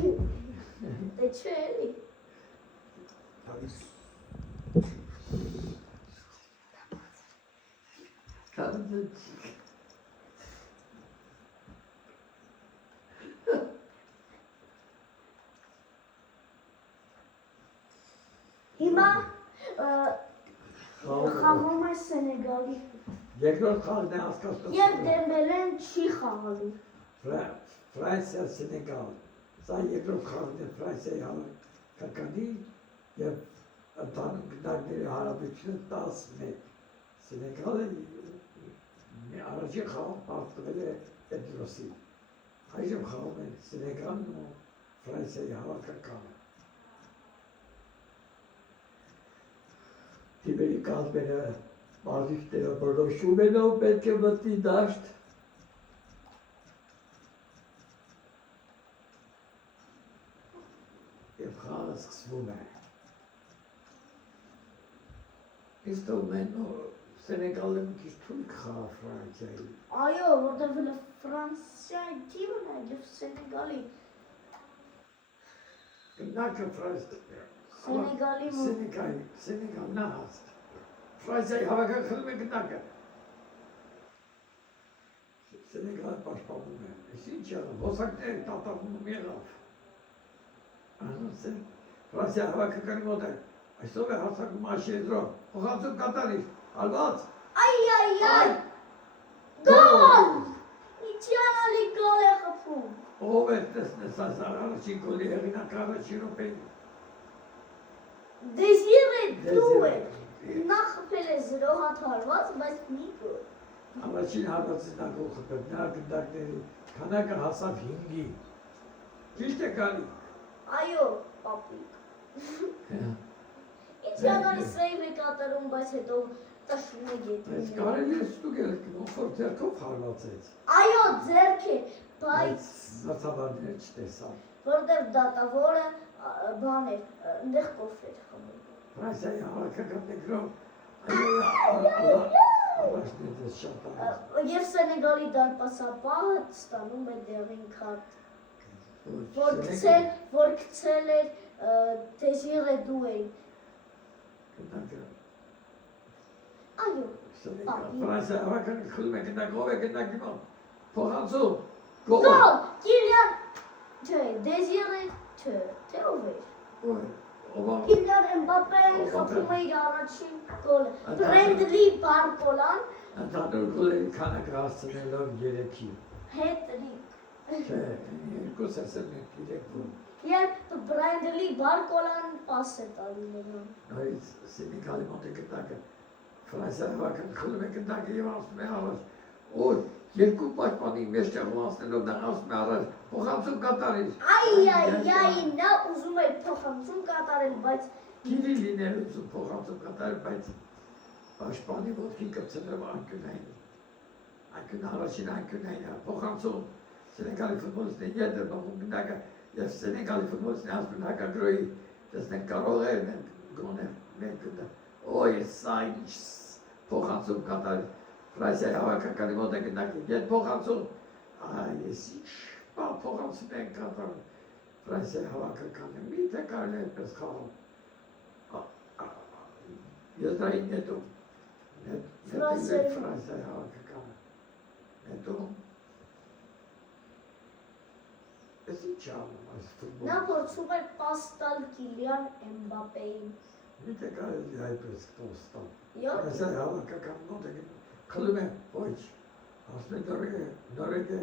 Դե չէ էլի։ Հիմա խաղում է Սենեգալի։ Երկրորդ խաղն է հասկացնում։ Եվ Դեմբելեն չի խաղալու։ Ֆրանսիա Սենեգալ։ Սա երկրորդ խաղն է Ֆրանսիայի հավաքականի եւ ընդհանուր գնդակների հարաբերությունը 11։ Սենեգալը առաջին խաղը պարտվել է Պետրոսի։ Այժմ խաղում են Սենեգալն ու Ֆրանսիայի հավաքականը։ Թիմերի կազմերը մարզիչները որոշում են ով պետք է մտնի դաշտ։ Եվ խաղը սկսվում է։ Ինձ թվում է Սենեգալը մի քիչ թույլ խաղա Ֆրանսիայի։ Այո, որտեղ Ֆրանսիայի թիմն է եւ Սենեգալի։ Գնդակը Ֆրանսիա։ Սենեգալն է հաստ։ Ֆրանսիայի հավաքականում է գնդակը։ Սենեգալը պաշտպանում է։ Այս ինչ եղավ, ոսակները տատառում եղավ։ Ֆրանսիայի հավաքականի մոտ է։ Այսով է հասակում աշիեզրով, փոխանցում կատարիր, ալված։ Այ։ Գոլ։ Իջանալի գոլ է խփում։ Ով է տեսնես այս առաջին գոլի հեղինակ առաջին րոպեին։ Դեզիրե դու է։ Նա խփել է 0 հատ հարված, բայց մի գոլ։ Առաջին հարվածից նա գոլ խփել, նրա գնդակների քանակը հասավ 5-ի։ Ճիշտ է գալի։ Այո, պապիկ։ Իջանալի սեյվ է կատարում, բայց հետո տաշում է գետին։ Այս կարելի է ստուգել, որ ձեռքով հարվածեց։ Այո, ձեռք է, բայց մրցավարներ չտեսավ։ որտեղ դատավորը բան էր, այնտեղ կոֆ էր խմում։ Ֆրանսիայի հավաքականներով առաջներս շատ արած։ Եվ Սենեգալի դարպասապահը ստանում է դեղին քարտ, որ գցել էր Դեզիրե դուեին։ Այո, Ֆրանսիայի հավաքականը խլում է գնդակ, ով է գնդակի մոտ, փոխանցում, գոլ։ Կիլիան, չէ, Դեզիրե, չէ, թե ով էր։ Կիլիան Էմբապեն խփում է իր առաջին գոլը, Բրենդլի Բարկոլան ընդհանուր գոլերի քանակը հասցնելով 3-ի։ Հետրիկ։ Չէ, 2 ասել է 3 գոլ։ Երբ Բրենդլի Բարկոլան պաս է տալի նրան։ Այս Սենեգալի մոտ է գնդակը, Ֆրանսիայի հավաքականը խլում է գնդակը եւ ասում է առաջ։ Օր երկու պաշտպանի մեջտեղում անցնելով նա ասում է առաջ, փոխանցում կատարիր։ Այ, նա ուզում է փոխանցում կատարել, բայց Գիրի լինել ուզում փոխանցում կատարել, բայց պաշտպանի ոտքին կպցնելով անկյունային։ Անկյուն առաջին անկյունային է, փոխանցում Սենեգալի ֆուտբոլիստին ետ է բաղում գնդակը եւ Սենեգալի ֆուտբոլիստին ասում հակագրոյի, տեսնենք կարող է գոնե մեկ գնդակ։ Ոյ, սա ինչ փոխանցում կատարել։ Ֆրանսիայի հավաքականի մոտ է գնդակի, ետ փոխանցում։ Այ, ես ինչ փոխանցում են կատարել Ֆրանսիայի հավաքականը, միթե կարելի է այդպես խաղալ։ Եզրային նետում, Ֆրանսիայի հավաքականը, նետում, ես ինչ անում այս ֆուտբոլ։ նա փորձում է պաս տալ Կիլիան Էմբապեին։ Միթե կարելի է այդպես պաս տալ։ Ֆրանսիայի հավաքականի մոտ է խլում է, ոչ, ասում է նորեկ է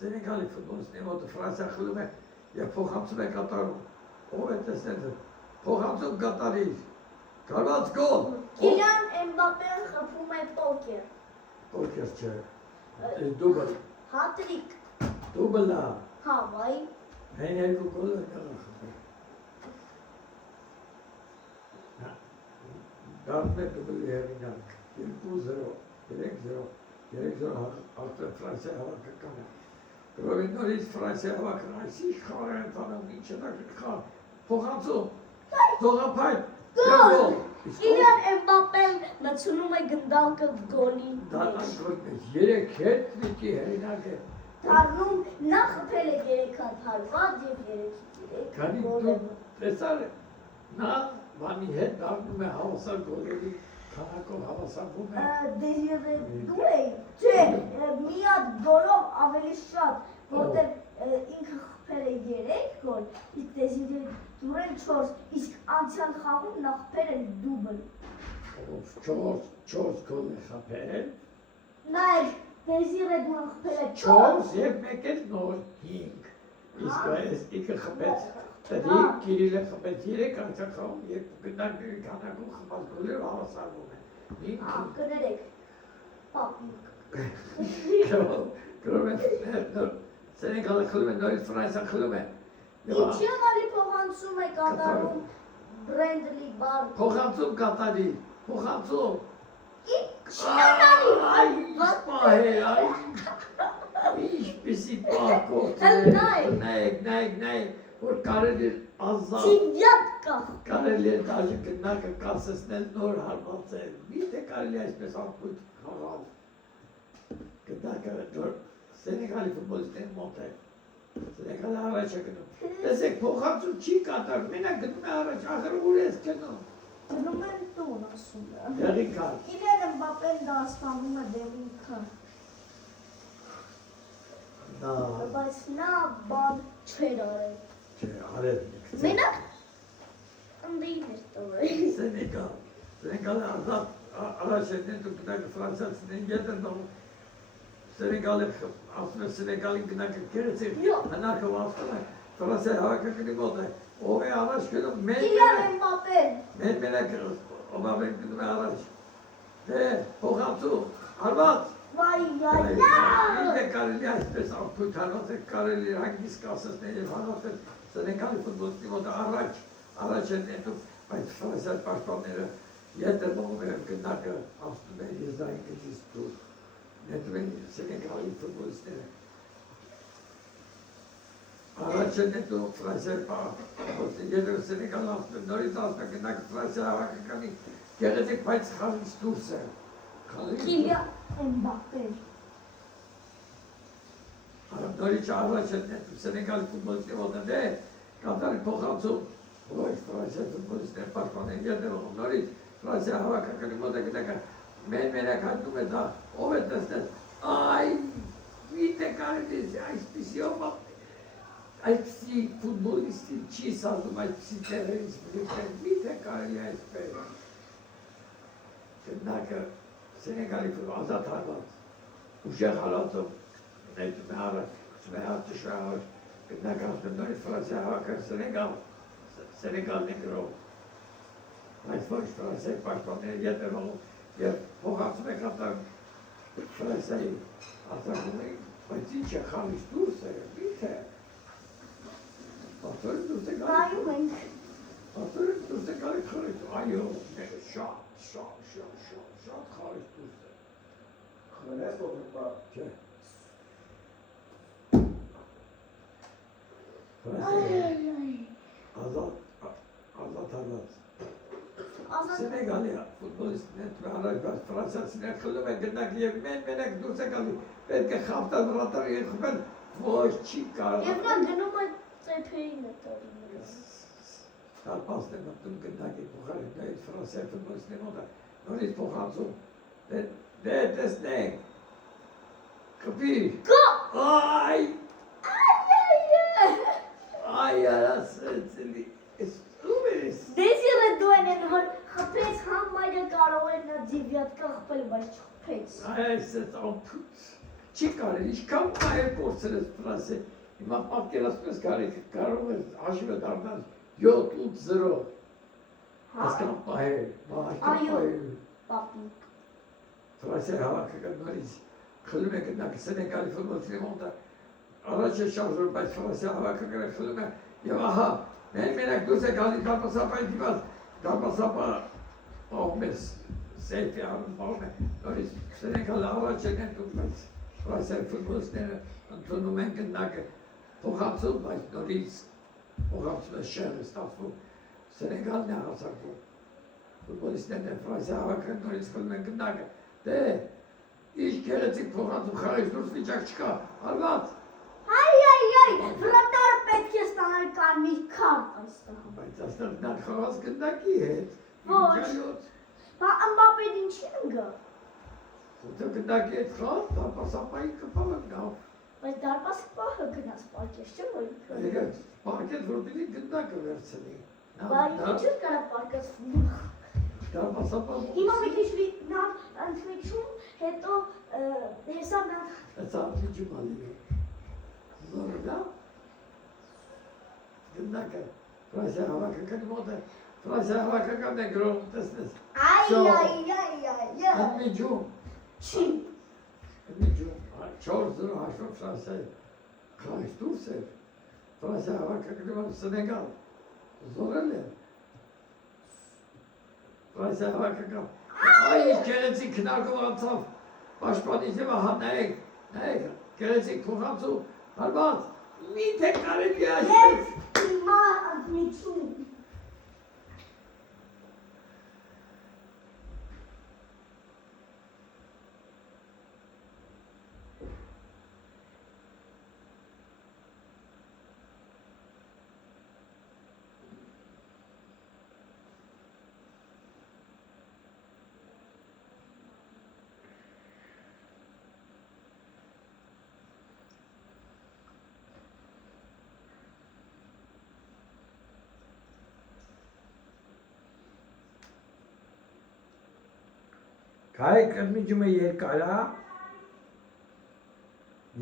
Սենեգալի ֆուտբոլիստի մոտ Ֆրանսիա խլում է և փոխանցում է կատարում, ով է տեսնել, փոխանցում կատարիր, կարված գոլ։ Կիլիան Էմբապեն խփում է պոկեր։ Պոկեր չէ, դուբլ։ Հատրիկ։ Դուբլ է։ Հա, վայ։ Հեն երկու գոլ է կաղա խփել։ Դարդն է դուբլի հեղինակ, 2-0, 3-0 արդեն Ֆրանսիայի հավաքականը։ Գրովին նորից Ֆրանսիայի հավաքականը, այս ինչ խաղ է ընթանում, ինչ է խաղ, փոխանցում, զողափայտ, գոլ։ Կիլիան Էմբապեն մտցնում է գնդակը գոլի մեջ։ Դատան գոլի մեջ, 3 հետ վիճի հերինակ է, դառնում նա խփել է 3 հատ հարված եւ 3-3 Քանի դու տեսար նա բանի հետ դառնում է հավասար գոլերի քանակով հավասարվում է։ Դեզիրե դու էի, չէ, մի հատ գոլով ավելի շատ, որտեղ ինքը խփել է 3 գոլ, իսկ Դեզիրե դուրեն 4, իսկ անցյալ խաղում նա խփել է դուբլ։ 4 գոլ է խփել։ Նայեք, Դեզիրե դուրեն խփել է 4 եւ մեկ էլ նոր 5։ Իսկ այս ինքը խփեց 3, Կիրիլը խփեց 3, անցյալ խաղում երբ գնահատի քանակով խփած գոլերը հավասարվում են։ Կներեք, պապի։ Գրում Սենեգալը խլում է, նորից Ֆրանսիան խլում է։ Ինչի անալի փոխանցում է կատարում Բրենդլի բար։ Փոխանցում կատարի, փոխանցում։ Ինչի անալի։ Այ, ինչպեսի պահ նայեք, որ կարելի է ազատ։ Չիվյատ կա։ Կարելի է դաժի գնակը կասեցնել նոր հարվածել։ Միթե կարելի է այսպես ակույտ խաղալ։ Գնակը նոր Սենեգալի ֆուտբոլիստների մոտ է։ Սենեգալը առաջ է գնում։ Տեսեք, փոխանցում չի կատարում, մենակ գնում է առաջ, ախր ուր ես գնում։ Գնում են տուն, ասում է։ Դեղին կար։ Իլեն Մբապեն դասպանում է դեղին կար։ Բայց նա բան չեր արել։ Չէ, արել է։ Մենակ ընդին էր տվել։ Սենեգալը առաջ է դու գնակ ֆրանսիացիներին ետ են դնում։ Սենեգալը ասում է Սենեգալին գնակը գերեցիկ, հնակով ասում է Ֆրանսիայի հավաքականի մոտ է, ով է առաջ գնում, Իլեն Մբապեն։ մենակ Մբապեն գնում է առաջ, դե, փոխանցում, հարված, ինքը կարելի այսպես աղբույթ հարված է, կարելի հանգիստ կասեցնել և հարվածել Սենեգալի ֆուտբոլիստի մոտ առաջ են նետում, բայց Ֆրանսիայի պաշտպանները ետ է մողում է գնակը ասում է եզրային գծից դուր, նետում են Սենեգալի ֆուտբոլիստները։ Առաջ են նետում Ֆրանսիայի պաշտպանները, ետ է Սենեգալը ասում է, նորից ասում է գնակը Ֆրանսիայի հավաքականի գեղեցիկ, բայց խաղից դուրս է։ Իլեն Մբապեն։ Նորից առաջ են նետում Սենեգալի ֆուտբոլիստի մոտ է, դե, կատարի փոխանցում, ոչ Ֆրանսիայի ֆուտբոլիստների պաշտպանները ետ է մողում, նորից Ֆրանսիայի հավաքականի մոտ է գնակը մենակ հայտնում է դա, ով է տեսնել, այ, միթե կարելի է այսպիսի ֆուտբոլիստի չի սազում այսպիսի տեղերից բրիքներ, միթե կարելի է այսպես։ Գնակը Սենեգալի ազատ հարված, ուժեղ հարվածով նետում է առաջ, ուսում է հատուշ առաջ, գնակը ասում է նորից Ֆրանսիայի հավաքականի Սենեգալն է գրով, բայց ոչ Ֆրանսիայի պաշտպանները ետ է մողում, և փոխանցում է կատարում Ֆրանսիայի արձակումներին, բայց ինչ է խաղից դուրս է, միթե։ Պաստորին դուրս է գալի։ Պաստորին դուրս է գալի խաղից, այո, շատ խաղից դուրս է։ Խնես ով է պա։ Չէ։ Ազատ հարված։ Սենեգալի ֆուտբոլիստները առաջ ֆրանսիացիները խլում են գնակը և մենակ դուրս է գալի, պետք է խավտալ վրատար և խփել, ոչ չի կարող։ Եվ նա գնում է ծեփերին է տալու։ Տարպասն է մտնում գնակի փոխարինային Ֆրանսիայի ֆուտբոլիստների մոտ է, նորից փոխանցում, դե տեսնենք, խփի, այ արասեցելի, Դեզիրե դու են որ խփեց համայնը կարող էր նա ձիվյատկա խփել, բայց չխփեց։ Այս է ամփուց, չի կարել, ինչքան կայր կործել ես Ֆրանսիա, հիմա պատկերացնում ես կարող ես հաշիվը դառնալ 7-8-0, այսքան պահեր, Այո, պապի։ Ֆրանսիայի հավաքական նորից խլում է գնակը Սենեգալի ֆուտբոլիստների մոտ առաջ է շարժում, բայց Ֆրանսիայի հավաքականը խլում է և ահա մենակ դուրս է գալի դարպասապայի դիմաց, դարպասապը պահում է սեյֆի անում պահում է, նորից Սենեգալը առաջ է նետում, բայց Ֆրանսիայի ֆուտբոլիստները ընդունում են գնակը փոխանցում, բայց նորից փոխանցում է շեղը ստացվում, Սենեգալն է հարձակվում, ֆուտբոլիստներն են Ֆրանսիայի հավաքականը նորից խլում են գնակը, դե Իշ գերեցիկ փոխանցում խաղից դուրս վիճակ չկա, արված։ Այ, վրատարը պետք է ստանալ կարմիր քարտ այստեղ։ Բայց այստեղ նա խաղաց գնդակի հետ։ Ոչ։ Բա Մբապեն ինչի ընկա։ Ութը գնդակի հետ խաղաց, դարպասապայի կպավը գնավ։ Բայց դարպասը պահը գնաց պարկես, չէ՞ որ։ Եկեց, պարկեց, որ պիտի գնդակը վերցնի։ Բա ինչու՞ կարա պարկես։ Դարպասապան։ Հիմա մի քիչ նա ընդմիջում, հետո հեսա նա։ Հեսա ընդմիջում ալինի։ Զորգա։ Գնդակը, Ֆրանսիա հավաքական մոտ է, Ֆրանսիա հավաքական է գրոհ տեսնես։ Այ։ Ընդմիջում։ Չի։ Ընդմիջում, 4-0 հաշվով Ֆրանսիայի խաղից դուրս էր, Ֆրանսիա հավաքական Սենեգալ, զորել է։ Ֆրանսիա հավաքական, այ ինչ գերեցիկ քննարկում անցավ, պաշտպանիչ և ահա նայեք, գերեցիկ փոխանցում, հարված, միթե կարելի է Ես հիմա ընդմիջում։ Հայք ընդմիջումը երկարա,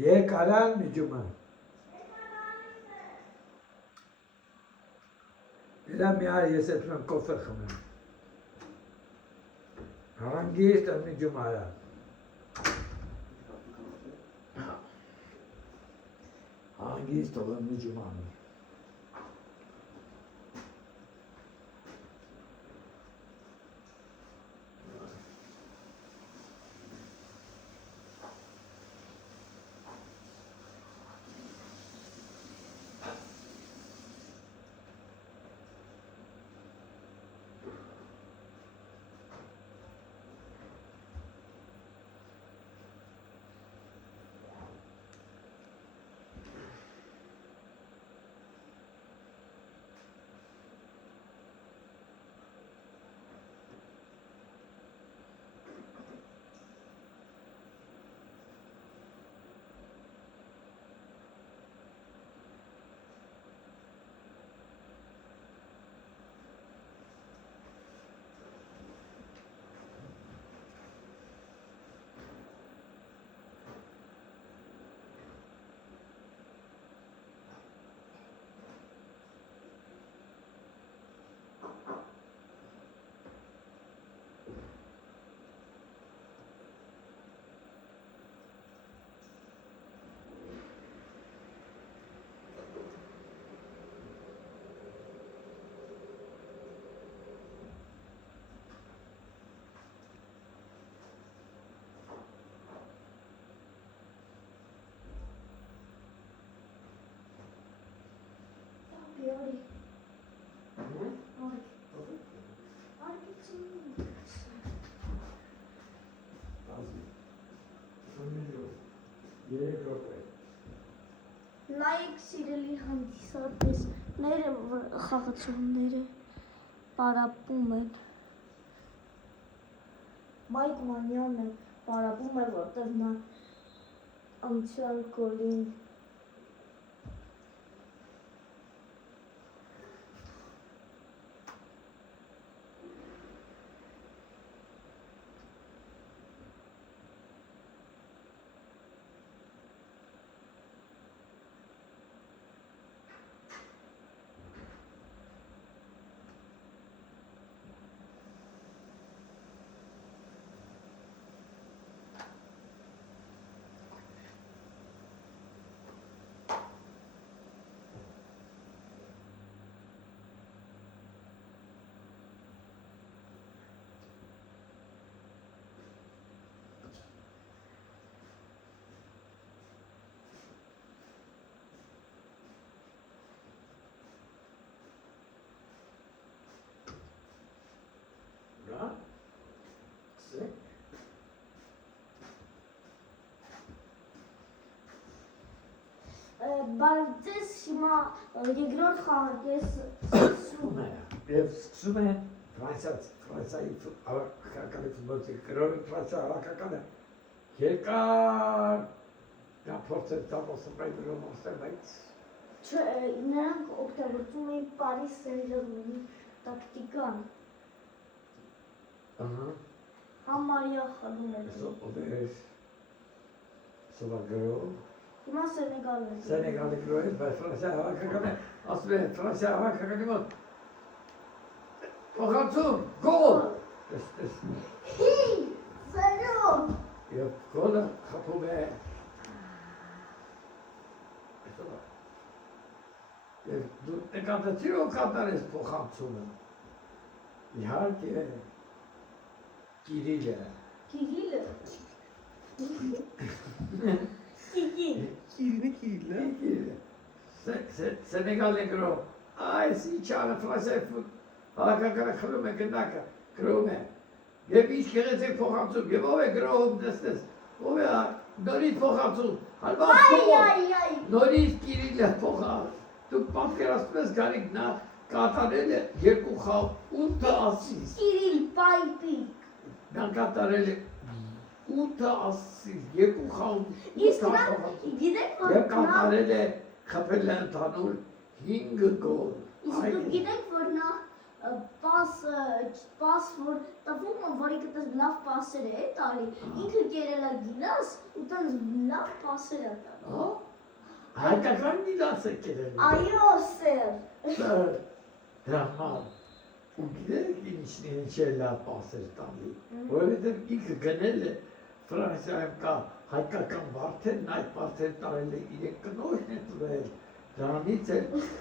երկարա ընդմիջումը։ Իրա միար ես էտում եմ կոֆե խմեմ։ Հանգիստ ընդմիջում արա։ Հանգիստ ով ընդմիջում անի։ Նայեք սիրելի հանդիսատեսները, խաղացողները պարապում են։ Մայք Մանյանը պարապում է, որտեղ նա անցյալ գոլին Բայց ձեզ հիմա երկրորդ խաղը ես Եվ սկսում է Ֆրանսիայի հավաքականի ֆուտբոլի կրոնը Ֆրանսիա հավաքականը երկար նա փորձել տապոսում դրոմոստը բայց նրանք օգտագործում էին Paris Saint-Germain-ի տակտիկան համարյա խաղում էր Սովագրով հիմա Սենեգալը Սենեգալի գրոհից բայց Ֆրանսիա հավաքականը ասում է Ֆրանսիա հավաքականի մոտ Փոխանցում, գոլ! Սերում։ Եվ գոլը խփում է Եվ դու նկատեցի ու կատարես փոխանցումը Իհարկե Կիրիլը Կիրիլը Կիրիլը Սենեգալի գրոհ Այս ինչ անը Ֆրանսիայի Հավաքականը խլում է գնդակը, գրոհում է Եվ ինչ գեղեցիկ փոխանցում, և ով է գրոհում դստես, ով է նորից փոխանցում, հալված նորից Կիրիլը փոխանց, դուք պատկերացնում ես Գարիկ նա կատարել է երկու խաղ 8 ասիստ Կիրիլ պայպիկ Նա կատարել է 8 ասիստ, երկու խաղ 8 և կատարել է խփել է ընդհանուր 5 գոլ Իսկ դուք գիտեք, որ նա պաս որ տվում է, որի կտես լավ պասեր է տալի, ինքը կերել է գիլաս ու տենց լավ պասեր է տալի Հայկական գիլաս է կերել Այո, սեր Դրաման ու գիտեք ինչ է լավ պասեր տալի որովհետև ինքը գնել է Ֆրանսիայում կա հայկական վարդեն, այդ վարդեն տարել է իրեն կնոջն է տվել Դրանից է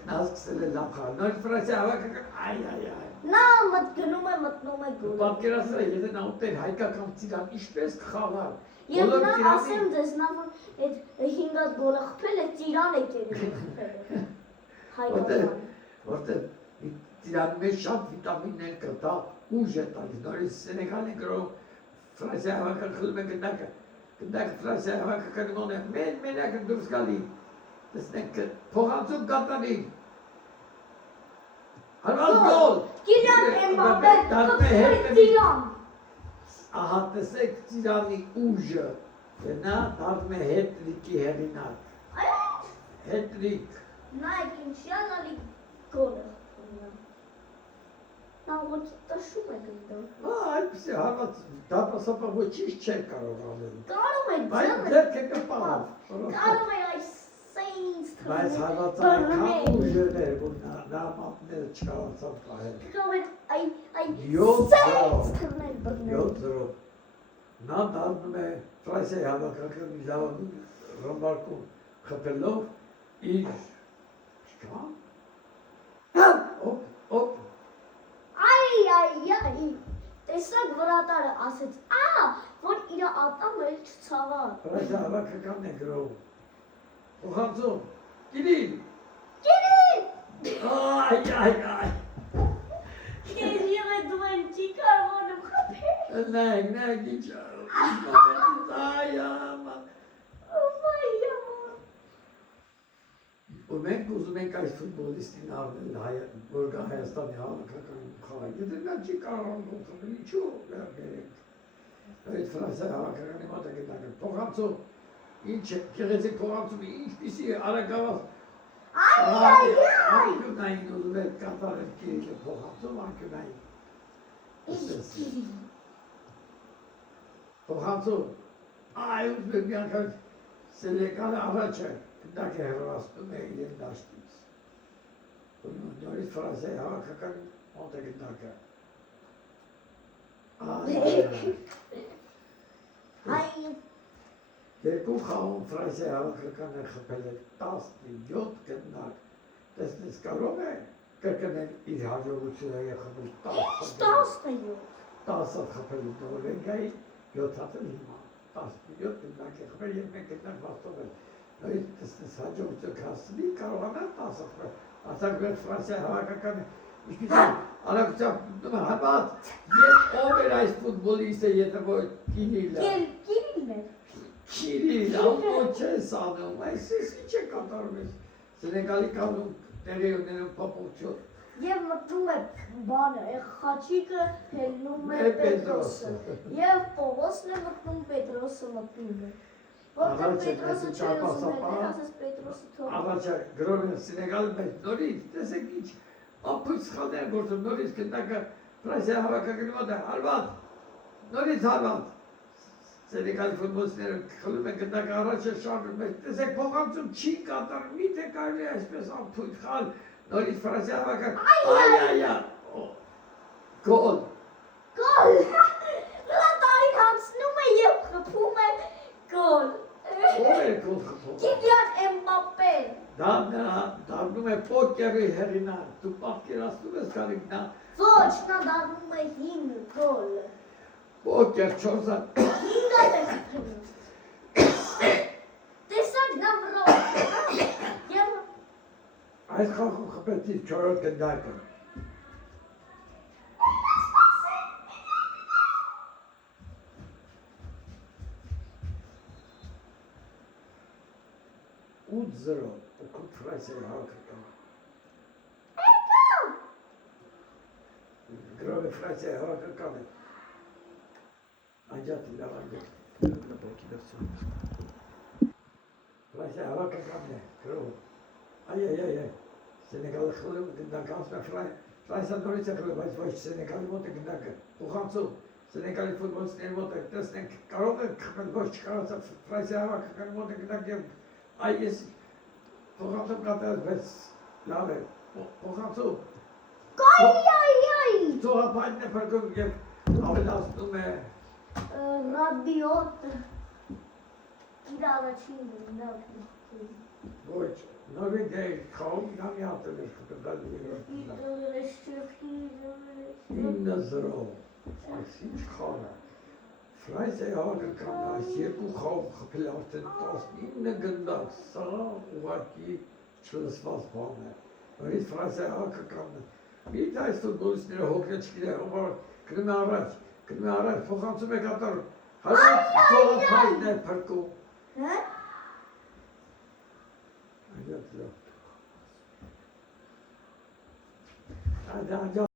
նա սկսել է լավ խաղալ, նոր Ֆրանսիա հավաքական այ Նա գնում է մտնում է գոլ Պատկերացրեք, եթե նա ուտեր հայկական ծիրան, ինչպես կխաղալ Եվ նա ասեմ ձեզ, նա որ այդ 5 գոլը խփել է, ծիրան է կերել հայկական Որտեղ ծիրանի մեջ շատ վիտամիններ կա, դա ուժ է տալիս, նորից Սենեգալի գրոհ Ֆրանսիա հավաքական խլում է գնդակը Ֆրանսիա հավաքականի մոտ է մենակը դուրս գալի Տեսնենք փոխանցում կատարի Հալված գոլ Կիլիան Էմբապե կպել ծիրան Ահա տեսեք ծիրանի ուժը Նա դարձում է հետրիկի հեղինակ Հետրիկ Նայք ինչյան ալի գոլը Նա ոքի տշում է գնդում Այդպիսի հարված դապասապա ոչինչ չէր կարող անել Կարող է Բայց ձերքը կպավ Կարող է այս սեինց Բայց հարվածական ուժեր էր, որ նա մատները չկարացավ պահել Կարող է այ 7 սեինց թռնել բռնել 7-0 Նա դառնում է Ֆրանսիայի հավաքականի լավագույն ռմբարկում խփելով իր Չկա Օպ Այ տեսակ վրատարը ասեց որ իր ատամը էլ չցավար Ֆրանսիա հավաքականն է գրոհում Փոխանցում Կիրիլ Այ Քեզ եղե դու են չի կարողանում խփել Նայք ինչ Այ Ու մենք ուզում ենք այս ֆուտբոլիստին առնել, որ գա Հայաստանի հավաքական խաղալ, եթե նա չի կարողանում խփել, ինչու բերենք։ Այդ Ֆրանսիայի հավաքականի մոտ է գտակը, փոխանցում, ինչ է, գեղեցիկ փոխանցումի, ինչպիսի արագավազ անկյունային ուզում եք կատարել Կիրիլը փոխանցում անկյունային։ Փոխանցում, այ ուզում եք մի անգամ Սենեգալը առաջ է, գնդակ է հեռվացնում է իրեն դաշտից։ Նորից Ֆրանսիայի հավաքական մոտ է գնդակը։ Երկու խաղում Ֆրանսիայի հավաքականը խփել է 17 գնդակ։ Տեսնես կարող է կրկնել իր հաջողությունը եւ խփել 10 խփել Նորվեգիայի 7-ը հիմա 17 գնդակ է խփել եւ մեկ գնդակ վաստովել։ Նույն տեսնես հաջողություն հասնի կարողանա 10 խփել։ Ասենք Ֆրանսիայի հավաքականը ինչպես արագությամբ հարված եւ ով էր այս ֆուտբոլիստը եթե ոչ Կիրիլը։ Կիրիլն է։ Şirin, Almanca sandım. Siz hiç katarmış. Senegali kanun tereyağının papuçu. Եվ մտնում է բանը, խաչիկը հելնում է Պետրոսը։ Պետրոսը։ Եվ Պողոսն է մտնում, Պետրոսը մտնում է։ Որտեղ Առաջ է Պետրոսը քեզ չէր ուզում ճապասապա։ էր, ասես Պետրոսը թող։ Առաջ գրոհը Սենեգալի մեջ նորից տեսեք ինչ ապույց խաներ գործում նորից կտակը Ֆրանսիա հավաքականի մոտ է հարված նորից հարված Սենեգալի ֆուտբոլիստները խլում են կտակը առաջ է շարժում է տեսեք փոխանցում չի կատարում միթե կարելի է այսպես ապույց խալ նորից Ֆրանսիա հավաքական այ գոլ Գոլ։ Լատարին հանցնում է եւ խփում է գոլ։ ով է գոլ խփում Կիլիան Էմբապեն։ դառնում է պոկերի հերինար դու պատկերացնում ես կարիք նա Ոչ, նա դառնում է 5 գոլ։ Պոկեր 4-ը 5-ը է խփում։ Տեսակ նա վրոց։ Եվ այս խաղում խփեցի 4-րդ գնդակը Út 0 pokud Ֆրանսիայի հավաքական գրոհը Ֆրանսիայի հավաքական է անջատ լավանգ Ֆրանսիայի հավաքական է գրոհը այ Սենեգալը խլում գնդականց Ֆրանսիան նորից է խլում բայց ոչ Սենեգալի մոտ է գնդակը ուղղանցում Սենեգալի ֆուտբոլիստների մոտ է տեսնենք կարող է խփել ոչ չկարողացա Ֆրանսիայի հավաքական մոտ է գնդակ եւ այ ես փոխանցում կատարել բայց լավ է փոխանցում Կայ Ծողապայնն է փրկում եւ ավելացնում է Ռաբիոտ իր առաջին գնդակը ոչ նորից է խաղում նա մի հատ է խփել ինը 0 այսինչ խաղը Ֆրանսիայի հավաքականն այս երկու խաղում խփել արդեն 19 գնդակ սա ուղղակի չլսված բան է նորից Ֆրանսիայի հավաքականն Միթե այս ֆուտբոլիստները հոգնեցիկներ համար գնում է առաջ, փոխանցում է կատարում, հարած ծողապայնն է փրկում։ Հա? Անջատ